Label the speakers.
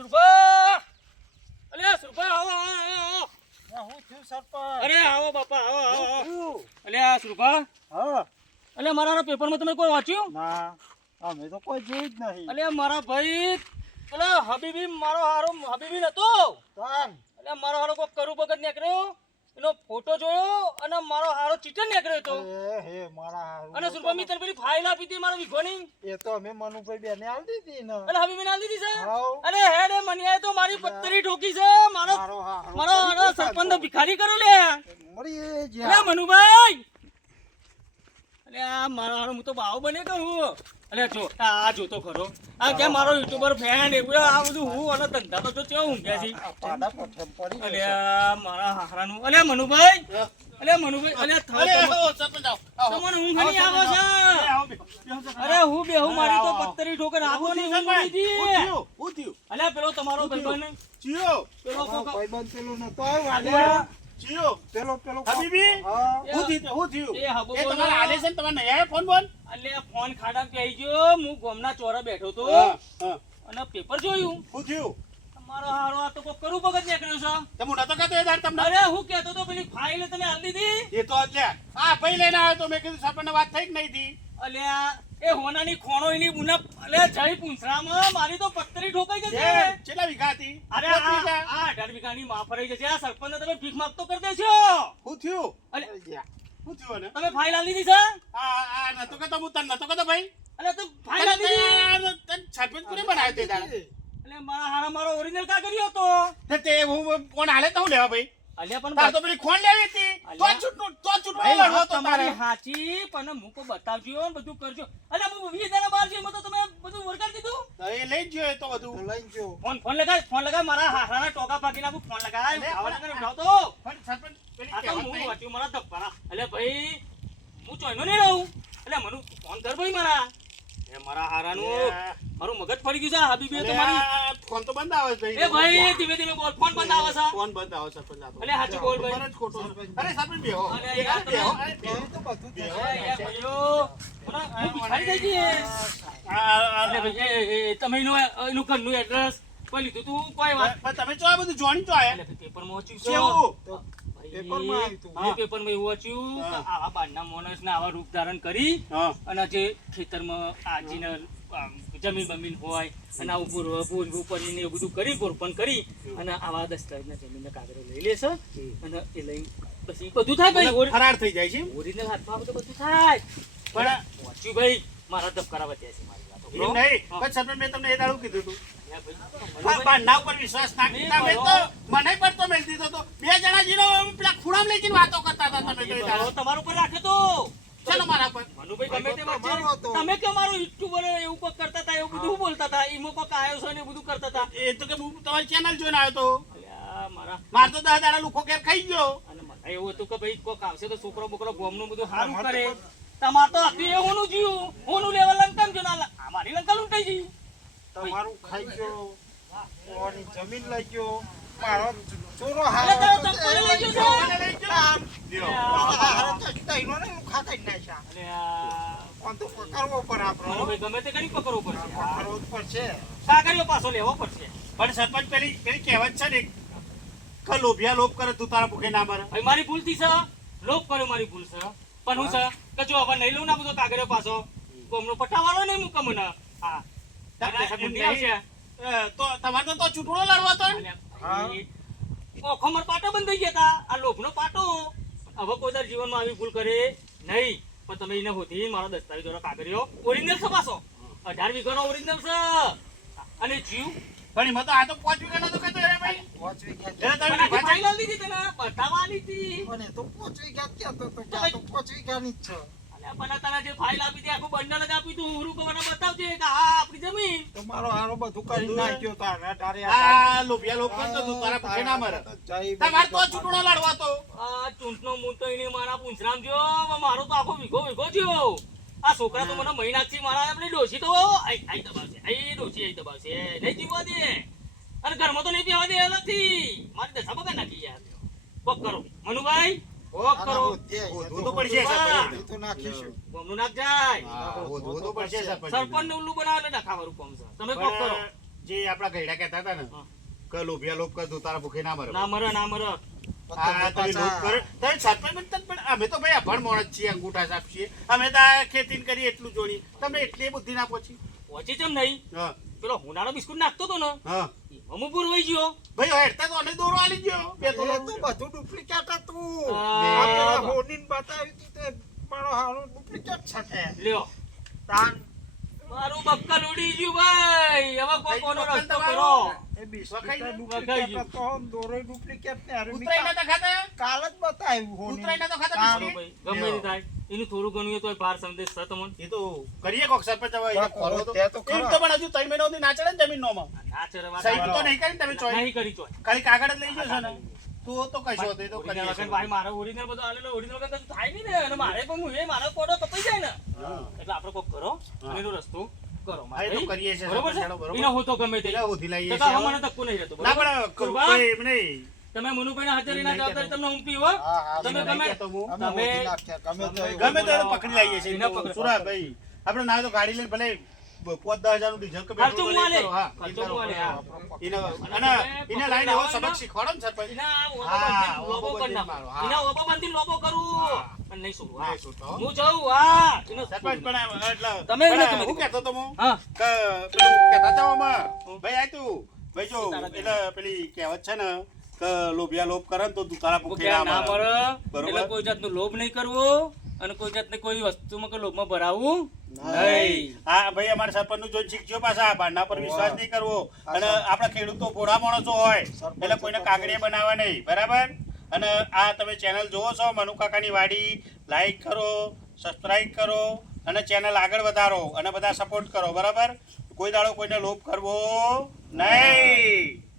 Speaker 1: સુરભા! અલ્યા સુરભા આવો આવો,
Speaker 2: હું થયું સરપંચ.
Speaker 1: અરે આવો બાપા આવો આવો.
Speaker 2: થયું?
Speaker 1: અલ્યા સુરભા.
Speaker 2: હા.
Speaker 1: અલ્યા મારા પેપરમાં તમે કોઈ વાંચ્યું?
Speaker 2: ના અમે તો કોઈ જોયું જ નહીં.
Speaker 1: અલ્યા મારા ભાઈ પેલા હબીબી મારો હારો હબીબી નતો. અલ્યા મારો હારો કોઈ કરું ભગત નીકળ્યો. એનો ફોટો જોયો અને મારો હારો ચીટર નીકળ્યો તો
Speaker 2: એ હે મારા હારો
Speaker 1: અને સુરભા મેં તને પેલી ફાઇલ આપી હતી વિઘો નહીં
Speaker 2: એ તો અમે મનુભાઈ બેને આલ દીધી ને.
Speaker 1: અને હબીબી ના લીધી છે?
Speaker 2: હાવ.
Speaker 1: અરે હેડ મનિયાએ તો મારી પત્તરી ઠોકી છે. મારો
Speaker 2: મારો હારો
Speaker 1: સરપંચ ભિખારી કર્યો લે
Speaker 2: મળી
Speaker 1: અલ્યા
Speaker 2: જ્યાં
Speaker 1: મનુભાઈ આ મારા હારો હું તો બાવ બને કહું અલ્યા જો આ જોતો ખરો. આ કે મારો યુટ્યુબર ફેન એવું? આ બધું હું અને ધંધા તો જો કેવો ઊંઘ્યા છે. અલ્યા મારા હારાનું. અલ્યા મનુભાઈ અલ્યા મનુભાઈ અલ્યા થાવ તમને ઊંઘ નહીં આવે છે? અરે હું બેહુ મારી તો પત્તરી ઠોકર આવો નહીં. હું હતી. અલ્યા પેલો તમારો ભાઈબંધ. પેલો
Speaker 2: તમારો
Speaker 1: કોક-
Speaker 2: ભાઈબંધ પેલો નતો આવ્યો. વાલિયા? પેલો પેલો
Speaker 3: હબીબી?
Speaker 2: હા.
Speaker 1: એ હબો
Speaker 3: એ
Speaker 1: તમારા
Speaker 3: તમારે આલે છે ને તમારે ફોન બોન?
Speaker 1: અલ્યા ફોન ખાડા પી ગયો? હું ગોમના ચોરા બેઠો તો
Speaker 3: હા, હા.
Speaker 1: અને પેપર જોયું.
Speaker 3: હું થયું
Speaker 1: તમારો હારો આ તો કોક કરું ભગત નીકળ્યો છે?
Speaker 3: તમે નતો કહેતો એ દાડ તમને?
Speaker 1: અરે હું કહેતો તો પેલી ફાઇલ તમે આલી દીધી?
Speaker 3: એ તો એટલે આ ભાઈ લઈને આવ્યો તો મેં કીધું સરપંચને વાત થઈ કે નહીં થી
Speaker 1: અલ્યા એ હોનાની ખોણો એની બુના અલે જય પુંસરામાં મારી તો પત્તરી ઠોકાઈ જશે.
Speaker 3: છે કેટલા વીઘા હતી?
Speaker 1: અરે આ
Speaker 3: વીઘા?
Speaker 1: આ અઢાર વીઘાની માફ રહી જશે. આ સરપંચ તમે ભીખ માગતો કરી દેશો.
Speaker 3: હું થયું?
Speaker 1: અલે.
Speaker 3: હું થયું ને
Speaker 1: તમે ફાઇલ આલી દીધી છે?
Speaker 3: આ આ નતો તો હું તને નતો તો ભાઈ.
Speaker 1: અલે તો ફાઇલ આલી દીધી.
Speaker 3: તને સરપંચ કોને બનાવ્યો તે દાડે
Speaker 1: અલ્યા મારા હારા મારો ઓરિજિનલ કા કર્યો તો
Speaker 3: તે તે હું કોણ હાલે તો હું લેવા ભાઈ?
Speaker 1: અલ્યા પણ
Speaker 3: તાર તો પેલી ખોણ લેવી હતી. તો. તો લડવો તો
Speaker 1: તમારી હાચી પણ મૂકો બતાવજો ને બધું કરજો. અરે હું વીસ દાડા બહાર જઈને તો તમે બધું વરગાડી દીધું?
Speaker 3: તો એ લઈ જ એ તો
Speaker 2: તો
Speaker 3: બધું
Speaker 2: લઈને જો
Speaker 1: ફોન ફોન લગાય ફોન લગાય મારા હારાના ટોકા પાકી નાખું ફોન લગાય આવા લગાય ઉઠાવતો.
Speaker 3: પણ
Speaker 1: આ તો હું. વાંચ્યું મારા અલે ભાઈ હું ચોઈનો નહીં રહું. એટલે મને ફોન કર ભાઈ મારા. એ મારા હારાનું. મારું મગજ ફરી ગયું છે આ હબીબી તમારી.
Speaker 3: ફોન તો બંધ આવે છે
Speaker 1: એ ભાઈ ધીમે ધીમે બોલ. ફોન બંધ આવે છે.
Speaker 3: ફોન બંધ આવે છે પેલા.
Speaker 1: અલે હાચું બોલ ભાઈ.
Speaker 3: મને ખોટો અરે સાહેબ બેહો. અરે
Speaker 1: યાર
Speaker 3: બેહો. બેહો.
Speaker 2: તો બધું બેહો
Speaker 1: એ ભાઈઓ તમે એનું ઘરનું એડ્રેસ કોઈ લીધું તું? કોઈ વાત?
Speaker 3: તમે જો આ બધું જોઈન તો આયા.
Speaker 1: પેપર વાંચ્યું છે.
Speaker 2: પેપરમાં આવ્યું
Speaker 1: પેપરમાં એવું વાંચ્યું આવા બારના માણસને આવા રૂપ ધારણ કરી અને જે ખેતરમાં આજીને જમીન બમીન હોય અને આવું પૂર- પૂર- ઉપરીને એવું બધું કરી ગોરપણ કરી અને આવા દસ્તાવેજના જમીનના કાગળો લઈ લેશે અને એ લઈ પછી બધું થાય ભાઈ
Speaker 3: ફરાર થઈ જાય છે
Speaker 1: ઓરિજિનલ હાથમાં તો બધું થાય.
Speaker 3: પણ
Speaker 1: વાંચ્યું ભાઈ મારા ધબકારા વધ્યા છે મારી વાતો.
Speaker 3: નહીં.
Speaker 1: હા.
Speaker 3: મેં તમને એ દાડું કીધું હતું.
Speaker 1: હે ભાઈ,
Speaker 3: આ બારના ઉપર વિશ્વાસ ના
Speaker 1: મેં
Speaker 3: તમે
Speaker 1: બરો-
Speaker 3: તો મને પણ તો મેલ દીધો હતો. બે જણા પેલા લઈ જઈને વાતો કરતા હતા તમે એ દાડો.
Speaker 1: તમારું પર રાખે તો.
Speaker 3: ચાલો મારા પર.
Speaker 1: મનુભાઈ ગમે તે વાત છે. તમે કે મારો યુટ્યુબર એવું કોક કરતા હતા એવું બધું બોલતા હતા? ઈમો કોક આવ્યો છે ને બધું કરતા હતા?
Speaker 3: એ તો કે હું તમારી ચેનલ જોઈને આવ્યો તો.
Speaker 1: મારા.
Speaker 3: માર તો દસ દાડા લુખો કેર ખાઈ ગયો.
Speaker 1: અને મને એવું હતું કે ભાઈ કોક આવશે તો છોકરો બોકરો ગોમનું બધું સારું કરે. તમાર તો આખી એ હોનું જીવું. હોનું લેવલ લંકન જો ના મારી લંકન લૂંટાઈ ગઈ.
Speaker 2: તમારું ખાઈ ગયો. જમીન લઈ ગયો મારો ચોરો હારો
Speaker 1: તારો
Speaker 2: તો
Speaker 1: ચપ્પલ લઈ ગયો છે.
Speaker 3: લઈ ગયો.
Speaker 2: ને મુખા કાઢી નાખ્યા.
Speaker 1: અલ્યા,
Speaker 2: કોણ તો પકડવો પડે આપણો.
Speaker 1: મનુભાઈ ગમે તે કરી પકડવો પડશે. કાગળિયો પાછો લેવો પડશે.
Speaker 3: પણ સરપંચ પેલી પેલી કહેવત છે ને કે લોભિયા લોભ કરે તું તારા ભૂખે ના મરે.
Speaker 1: મારી ભૂલથી છે. લોપ કર્યો મારી ભૂલ છે. પણ હું છે કે જો હવે નહીં લઉં ના બધો કાગળિયો પાછો ગોમનો પટાવાળો નહીં મૂકે મને. હા.
Speaker 3: તો તમારે તો તો ચૂંટણો લડવો તો
Speaker 1: ઓખો માર પાટો બંધ થઈ ગયા તા. આ લોભનો પાટો. હવે કોઈ જીવનમાં આવી ભૂલ કરે? નહીં. પણ તમે એને હોતી મારો દસ્તાવેજ વાળો કાગળિયો ઓરિજિનલ છે પાછો. અઢાર વીઘાનો ઓરિજિનલ છે. અને જીવ?
Speaker 3: પણ એમાં તો આ તો પાંચ વીઘા નતો કહેતો એ ભાઈ.
Speaker 2: પાંચ વીઘા
Speaker 3: તમે
Speaker 1: પણ આખી
Speaker 3: વીઘા
Speaker 1: ફાઇનલ દીધી તને. બતાવવા લીધી
Speaker 2: પણ એ તો પાંચ વીઘા જ કહેતો હતો કે આ તો પાંચ વીઘાની જ છે.
Speaker 1: અને પણ તને જે ફાઇલ આપી હતી આખું બંડલ જ આપ્યું તું. હુરું કવાના બતાવજે કે આ આપણી જમીન.
Speaker 2: તો મારો બધું કરી નાખ્યો તારે તારે
Speaker 3: આ લોભિયા લોભ કરતો તું તારા ભૂખે ના મરે. તમારે તો ચૂંટણો લડવો તો.
Speaker 1: આ ચૂંટનો મૂળ તો એને મારા પૂંછરામ જો મારો તો આખો વીઘો વીઘો થયો. આ છોકરા તો મને મહિના થી મારા આપણે ડોશી તો આઈ આઈ દબાવશે આઈ ડોશી આઈ દબાવશે નહીં જીવવા દે. અને ઘરમાં તો નહીં પીવા દે નથી મારી દશા બગા નાખી યાર. કોક કરો. મનુભાઈ કોક કરો.
Speaker 3: તો પડશે સરપંચ.
Speaker 2: એ તો નાખીશું.
Speaker 1: ગમનું નાખ જાય.
Speaker 3: તો પડશે સરપંચ.
Speaker 1: સરપંચ ને ઉલ્લુ બનાવે એટલે નખાવાનું કોમ છે તમે કોક કરો.
Speaker 3: જે આપડા ગયડા કહેતા હતા ને. કે લોભિયા લોભ કર દુતારા ભૂખે ના મરે.
Speaker 1: ના મરે ના મરે.
Speaker 3: અમે તો ભાઈ અભણ માણસ છીએ અંગૂઠા સાફ છીએ. અમે તો આ ખેતી કરી એટલું જોડી. તમને એટલી બુદ્ધિ ના પહોંચી
Speaker 1: પહોંચી કેમ નહીં. પેલો હુનાળો બિસ્કુટ નાખતો તો ને.
Speaker 3: હા
Speaker 1: હોય ગયો.
Speaker 3: ભાઈ હેડતા તો અમે દોરો આલી ગયો. બે તો
Speaker 2: તો બધું ડુપ્લિકેટ હતું. આપણે હોનીન બતાવી બતાવ્યું તે મારો હારો ડુપ્લિકેટ છે તે.
Speaker 1: લ્યો.
Speaker 2: તાન.
Speaker 1: મારું બક્કલ ઉડી ગયું ભાઈ. હવે કોઈ કોનો રસ્તો કરો.
Speaker 2: એ બિસ્કિટ ડુપ્લિકેટ
Speaker 1: વખાઈ
Speaker 2: હતો દોરો ડુપ્લિકેટ ને હારું
Speaker 3: ઉતરાઈ નતા ખાતા
Speaker 2: કાલ જ બતાવ્યું હોની.
Speaker 3: ઉતરાઈ નતા ખાતા બિસ્કિટ?
Speaker 1: ગમે તે થાય. એનું થોડું ઘણું તો ભાર સંદેશ છે તમને
Speaker 3: એ તો કરીએ કોક સરપંચ હવે કરો તો.
Speaker 2: તો ખરા.
Speaker 3: એમ તો પણ હજુ ત્રણ મહિના સુધી ના ચડે ને જમીન નોમાં.
Speaker 1: ના ચરવા
Speaker 3: સહી તો નહીં કરી તમે ચોય.
Speaker 1: નહીં કરી ચોય.
Speaker 3: ખાલી કાગળ જ લઈ જશો ને. તો તો કશો તો એ તો
Speaker 1: ઓરિજિનલ
Speaker 3: કરીએ
Speaker 1: ભાઈ મારો ઓરિજિનલ બધો આલેલો ઓરિજિનલ વગર કશું થાય નહીં ને. અને મારે પણ હું એ મારો કોડો કપાઈ જાય ને. એટલે આપણે કોક કરો. અને રસ્તો કરો
Speaker 3: હા, તો કરીએ
Speaker 1: બરોબર છે? હું તો ગમે તે.
Speaker 3: છીએ
Speaker 1: તો
Speaker 3: હવે.
Speaker 1: મને ધક્કો નહીં રહેતો
Speaker 3: ના પણ કોઈ એમ નહીં.
Speaker 1: તમે મનુભાઈના જવાબદારી તમને હો
Speaker 2: હા, હા,
Speaker 1: તમે ગમે તમે-
Speaker 2: ગમે તો
Speaker 3: પકડી લાવીએ છીએ. સુરા ભાઈ આપણે ના તો ગાડી લઈને ભલે પાંચ દસ હજારનું ડીઝલ કે પેટ્રોલ
Speaker 1: હું આલે.
Speaker 3: કરો, હા.
Speaker 1: ખર્ચો હું આલે, હા.
Speaker 3: એને લાઈને એવો સબક શીખવાડો ને સરપંચ હા,
Speaker 1: લોબો
Speaker 3: ઓબો
Speaker 1: કરી
Speaker 3: બંધીને
Speaker 1: નાખો.
Speaker 3: મારો, હા.
Speaker 1: એના ઓબો બંધીને લોબો કરું પણ નહીં છોડવું, હા.
Speaker 3: નહીં છૂટો, હો.
Speaker 1: હું જાઉં હા
Speaker 3: સરપંચ પણ એટલે
Speaker 1: તમે એને
Speaker 3: હું કહેતો તો હું
Speaker 1: હા
Speaker 3: કે પેલું કહેતા હતા આમાં, ભાઈ આ તું ભાઈ જો એટલે પેલી કહેવત છે ને કે લોભિયા લોભ કરે ને તો દુતારા ભૂખે ના. મરે બરોબર.
Speaker 1: એટલે કોઈ જાતનો લોભ નહીં કરવો અને કોઈ જાતને કોઈ વસ્તુમાં કે લોભમાં ભરાવું
Speaker 2: નહીં.
Speaker 1: નહીં.
Speaker 3: હા ભાઈ અમારા સરપંચનું જોઈને શીખજો પાછા. ભાંડા પર વિશ્વાસ નહીં કરવો. અને આપણા ખેડૂતો ભોળા માણસો હોય એટલે કોઈને કાગડીએ બનાવવા નહીં. બરાબર? અને આ તમે ચેનલ જોવો છો મનુ કાકાની વાડી લાઈક કરો સબસ્ક્રાઈબ કરો અને ચેનલ આગળ વધારો અને બધા સપોર્ટ કરો. બરાબર? કોઈ દાડો કોઈને લોભ કરવો નહીં.